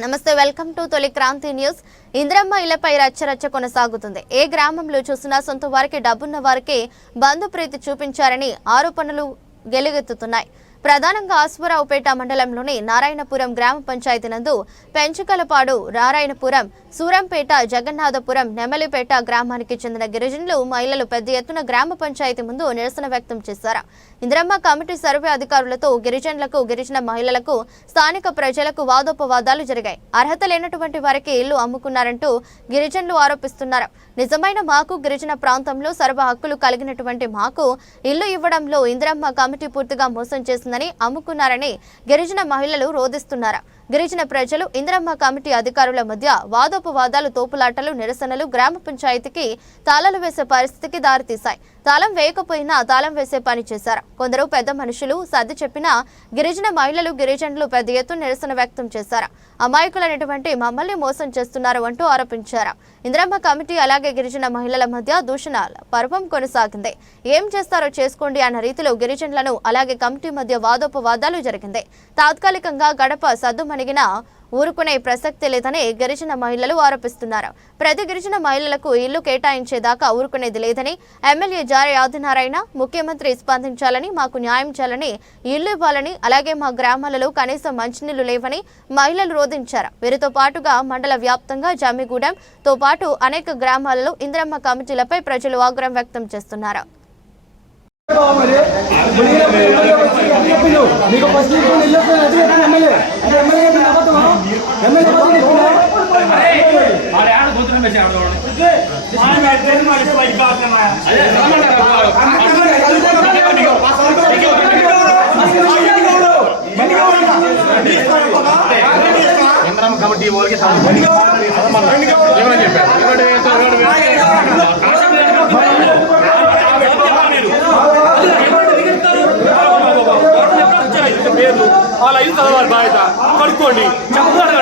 నమస్తే, welcome to తొలి Kranti news. Indiramma ఇళ్లపై రచ్చరచ్చ కొనసాగుతుంది. ఏ గ్రామంలో చూసినా సొంత వారికి డబ్బున్న వారికి బంధు ప్రీతి చూపించారని ఆరోపణలు గెలుగెత్తుతున్నాయి. ప్రధానంగా ఆస్వరావుపేట మండలంలోని నారాయణపురం గ్రామ పంచాయతీ నందు పెంచుకలపాడు, నారాయణపురం, సూరంపేట, జగన్నాథపురం, నెమలిపేట గ్రామానికి చెందిన గిరిజనులు, మహిళలు పెద్ద ఎత్తున గ్రామ పంచాయతీ ముందు నిరసన వ్యక్తం చేశారు. ఇంద్రమ్మ కమిటీ సర్వే అధికారులతో గిరిజనులకు, గిరిజన మహిళలకు, స్థానిక ప్రజలకు వాదోపవాదాలు జరిగాయి. అర్హత లేనటువంటి వారికి ఇల్లు అమ్ముకున్నారంటూ గిరిజనులు ఆరోపిస్తున్నారు. నిజమైన మాకు గిరిజన ప్రాంతంలో సర్వ హక్కులు కలిగినటువంటి మాకు ఇల్లు ఇవ్వడంలో ఇంద్రమ్మ కమిటీ పూర్తిగా మోసం చేసిందని, అమ్ముకున్నారని గిరిజన మహిళలు రోధిస్తున్నారు. గిరిజన ప్రజలు ఇంద్రమ్మ కమిటీ అధికారుల మధ్య వాదోపవాదాలు, తోపులాటలు, నిరసనలు గ్రామ పంచాయతీకి తాళాలు వేసే పరిస్థితికి దారితీశాయి. తాళం వేయకపోయినా తాళం వేసే పని చేశారు. కొందరు పెద్ద మనుషులు సర్ది చెప్పినా గిరిజన మహిళలు, గిరిజనులు పెద్ద ఎత్తున నిరసన వ్యక్తం చేశారు. అమాయకులైనటువంటి మమ్మల్ని మోసం చేస్తున్నారు అంటూ ఆరోపించారు. ఇంద్రమ్మ కమిటీ అలాగే గిరిజన మహిళల మధ్య దూషణల పర్వం కొనసాగింది. ఏం చేస్తారో చేసుకోండి అన్న రీతిలో గిరిజనులను అలాగే కమిటీ మధ్య వాదోపవాదాలు జరిగింది. తాత్కాలికంగా గడప సద్దుమణిగిన ఊరుకునే ప్రసక్తి లేదని గిరిజన మహిళలు ఆరోపిస్తున్నారు. ప్రతి గిరిజన మహిళలకు ఇల్లు కేటాయించేదాకా ఊరుకునేది లేదని, ఎమ్మెల్యే జారే ఆదినారాయణ, ముఖ్యమంత్రి స్పందించాలని, మాకు న్యాయం చేయాలని, ఇల్లు ఇవ్వాలని, అలాగే మా గ్రామాలలో కనీసం మంచినీళ్లు లేవని మహిళలు రోధించారు. వీరితో పాటుగా మండల వ్యాప్తంగా జమ్మిగూడెంతో పాటు అనేక గ్రామాలలో ఇంద్రమ్మ కమిటీలపై ప్రజలు ఆగ్రహం వ్యక్తం చేస్తున్నారు. కమిటీ వాళ్ళకి పేర్లు వాళ్ళ ఐదు చదవాలి, బాధ్యత కడుక్కోండి, చెప్పండి.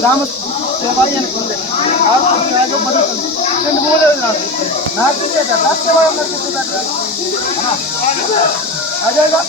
ग्राम सेवा आ जाएगा।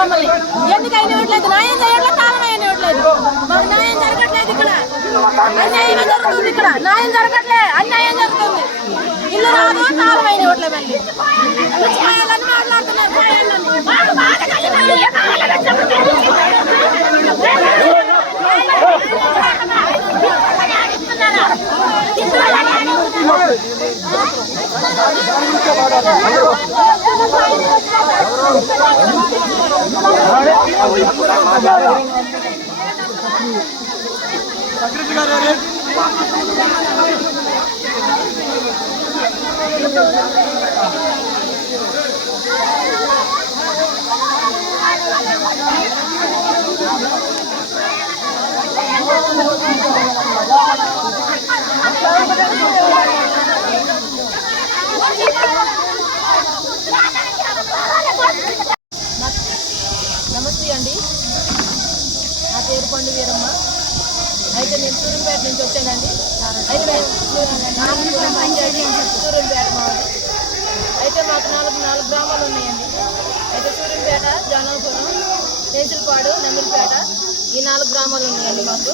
మమ్మల్ని ఎందుకైనా ఇవ్వట్లేదు, న్యాయం చేయట్లేదు, తాళం అయినా ఇవ్వట్లేదు. మాకు న్యాయం జరగట్లేదు, ఇక్కడ అన్యాయం జరుగుతుంది, ఇక్కడ న్యాయం జరగట్లే, అన్యాయం జరుగుతుంది. ఇల్లు రాదు, తాళం అయినా ఇవ్వట్లేదు. మళ్ళీ చేయాలని మాట్లాడుతున్నారు. సెక్రటరీ గారు నమస్తే అండి, నా పేరు పండు వీరమ్మ. అయితే నేను సూర్యంపేట నుంచి వచ్చానండి. అయితే సూర్యంపేట మాది. అయితే మాకు నాలుగు గ్రామాలు ఉన్నాయండి. అయితే సూర్యంపేట, జానవపురం, నేసిల్పాడు, నమ్మిలిపేట ఈ 4 గ్రామాలు ఉన్నాయండి మాకు.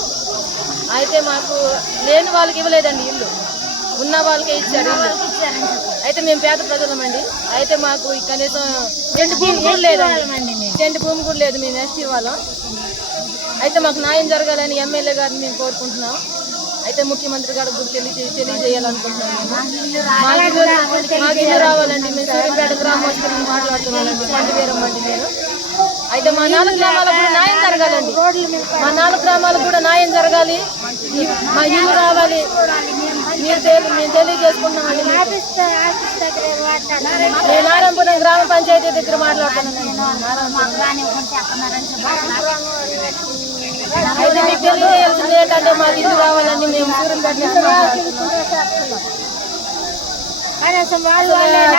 అయితే మాకు లేని వాళ్ళకి ఇవ్వలేదండి ఇల్లు, ఉన్న వాళ్ళకే ఇచ్చారు ఇల్లు. అయితే మేము పేద ప్రజలమండి. అయితే మాకు కనీసం చెండు భూమి కూడా లేదండి, చెండు భూమి కూడా లేదు. మేము ఎస్టీ వాళ్ళం. అయితే మాకు న్యాయం జరగాలని ఎమ్మెల్యే గారిని మేము కోరుకుంటున్నాం. అయితే ముఖ్యమంత్రి గారికి తెలియజేయాలనుకుంటున్నాం. మాకు ఇల్లు రావాలండి. మేము సూర్యంపేట గ్రామస్తులు మాట్లాడుతున్నానండి, పండు వీరమ్మండి నేను. అయితే మా 4 గ్రామాలకు కూడా న్యాయం జరగాలండి. మా 4 గ్రామాలకు కూడా న్యాయం జరగాలి, మా ఇల్లు రావాలి. మేము తెలియజేసుకుంటున్నామండి. నేను నారాయణపురం గ్రామ పంచాయతీ దగ్గర మాట్లాడుతున్నాను. అయితే మీకు తెలియజేయాల్సింది ఏంటంటే మాకు ఇల్లు కావాలండి. మేము సూర్యంపేట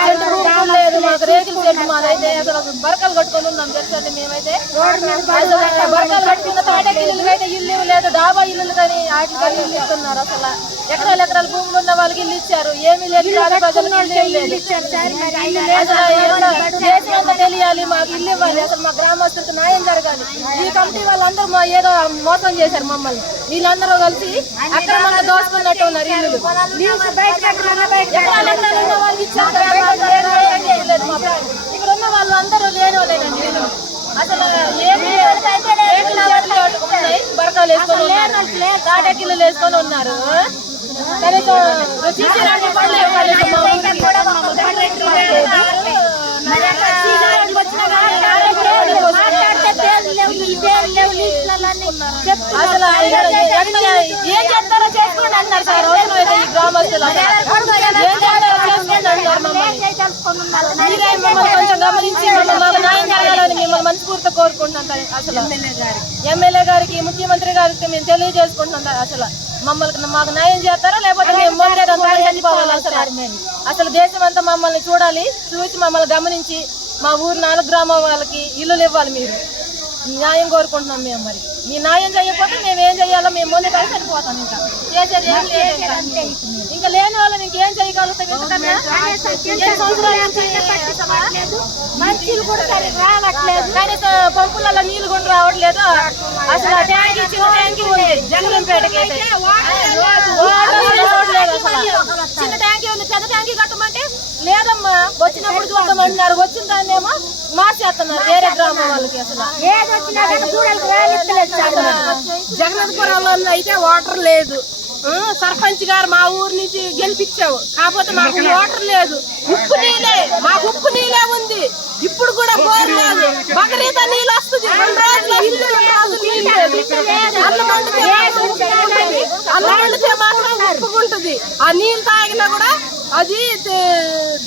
చెట్టు భూమి లేదు, మాకు రేకులు చెట్టు మాదైతే అసలు బరకలు కట్టుకొని ఉన్నాం తెలుసండి. మేమైతే బరకలు కట్టుకున్న తాటకిల్లు అయితే ఇల్లు లేదు, డాబా ఇల్లు కానీ వాటికి కానీ ఇల్లు ఇస్తున్నారు. అసలు ఎకరాలు భూములు ఉన్న వాళ్ళకి ఇల్లు ఇచ్చారు, ఏమీ లేదు. ప్రజలకు అసలు దేశం అంతా తెలియాలి, మాకు ఇల్లు ఇవ్వాలి. అసలు మా గ్రామస్తులకు న్యాయం జరగాలి. ఈ కమిటీ వాళ్ళందరూ ఏదో మోసం చేశారు మమ్మల్ని. వీళ్ళందరూ కలిసి అక్రమంగా దోచుకున్నట్టు ఉన్నారు ఇల్లు. ఉన్న వాళ్ళకి ఇచ్చారు, ఇక్కడ ఉన్న వాళ్ళు అందరూ లేని వాళ్ళేనండి. అసలు ఏమి ఉన్నాయి, బరకాలు వేసుకొని ఉన్నారు, తాటకిల్లు వేసుకొని ఉన్నారు. కనీసం సీసీ రోడ్లు కూడా లేవు. అసలు ఏం చేస్తారో చేసుకోండి అంటున్నారు సార్. అవసరమైతే ఈ గ్రామస్తులు ఏం చేస్తారో చేసుకోండి అంటున్నారు మమ్మల్ని. మీరే మమ్మల్ని కొంచెం గమనించి మాకు న్యాయం జరగాలని మిమ్మల్ని మనస్ఫూర్తిగా కోరుకుంటున్నాం. అసలు ఎమ్మెల్యే గారికి, ముఖ్యమంత్రి గారికి మేము తెలియజేసుకుంటున్నాం. అసలు మమ్మల్ని మాకు న్యాయం చేస్తారా లేకపోతే మేము మొండేదంతా చనిపోవాలి. అసలు దేశం అంతా మమ్మల్ని చూడాలి, చూసి మమ్మల్ని గమనించి మా ఊరు 4 గ్రామం వాళ్ళకి ఇల్లులు ఇవ్వాలి. మీరు న్యాయం కోరుకుంటున్నాం మేము. మరి మీ న్యాయం చేయకపోతే మేము ఏం చేయాలో మేము ముందు కలిసి చనిపోతాం. ఇంకా చేసేది ఏం లేదు. ఇంకా లేని వాళ్ళని ఇంకేం చేయగలుగుతాం? కనీసం పంపులలో నీళ్లు కూడా రావట్లేదు. అసలు ట్యాంకీ, చిన్న ట్యాంకీ ఉంది జగరంపేటకి. చిన్న ట్యాంకీ ఉంది, పెద్ద ట్యాంకీ కట్టమంటే లేదమ్మా వచ్చినప్పుడు చూద్దామంటున్నారు. వచ్చిన దాన్నేమో మార్చేస్తున్నారు వేరే గ్రామం వాళ్ళకి. అసలు జగన్నాథపురంలో అయితే వాటర్ లేదు. సర్పంచ్ గారు మా ఊరు నుంచి గెలిపించావు, కాకపోతే మాకు వాటర్ లేదు. ఉప్పు నీళ్ళే, మాకు ఉప్పు నీళ్ళే ఉంది. ఇప్పుడు కూడా బోర్ లేదు. బకరీత నీళ్ళు వస్తుంది, 2 రోజులు వస్తుంది, 2 రోజులు నీళ్ళు లేదు. అన్నం వండితే మాత్రం ఉప్పుకుంటుంది. ఆ నీళ్ళు తాగినా కూడా అది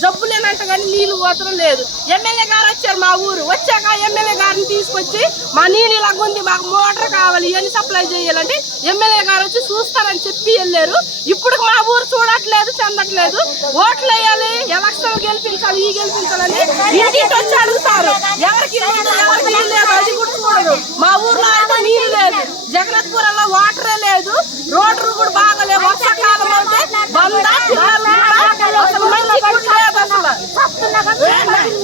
జబ్బులేనంట కానీ నీళ్లు పోతడం లేదు. ఎమ్మెల్యే గారు వచ్చారు మా ఊరు. వచ్చాక ఎమ్మెల్యే గారిని తీసుకొచ్చి మా నీళ్ళు ఇలాగుంది, మాకు మోటార్ కావాలి, ఇవన్నీ సప్లై చేయాలంటే ఎమ్మెల్యే గారు వచ్చి చూస్తారని చెప్పి వెళ్ళారు. ఇప్పుడు మా ఊరు చూడట్లేదు, చెందట్లేదు. ఓట్లు వేయాలి, ఎలక్షన్ గెలిపించాలి, ఈ గెలిపించాలని ఇంటికి వచ్చి అడుగుతారు. ఎవరికి ఎవరికి లేదు అది కూడా చూడదు. మా ఊర్లో అయితే నీళ్ళు లేదు, జగన్నాథపురంలో వాటరే లేదు, రోడ్లు కూడా బాగలేవు. వర్షాకాలం అంటే బంద పిల్లలు అసలు మంచి కూడా లేదు. అసలు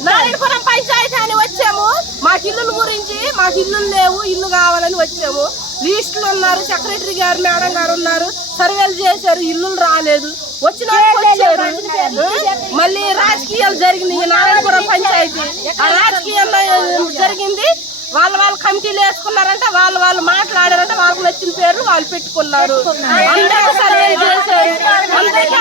నారాయణపురం పంచాయతీ అని వచ్చాము. మాకు ఇల్లుల గురించి, మాకు ఇల్లులు లేవు, ఇల్లు కావాలని వచ్చాము. లిస్టులు ఉన్నారు, సెక్రటరీ గారు, మేడం గారు ఉన్నారు, సర్వేలు చేశారు, ఇల్లులు రాలేదు. వచ్చిన వచ్చారు. మళ్ళీ రాజకీయాలు జరిగింది నారాయణపురం పంచాయతీ. ఆ రాజకీయాల్లో జరిగింది. వాళ్ళ కమిటీలు వేసుకున్నారంట, వాళ్ళు మాట్లాడారంట, వాళ్ళకి నచ్చిన పేర్లు వాళ్ళు పెట్టుకున్నారు. అందరూ సర్వేలు చేశారు. అందరికీ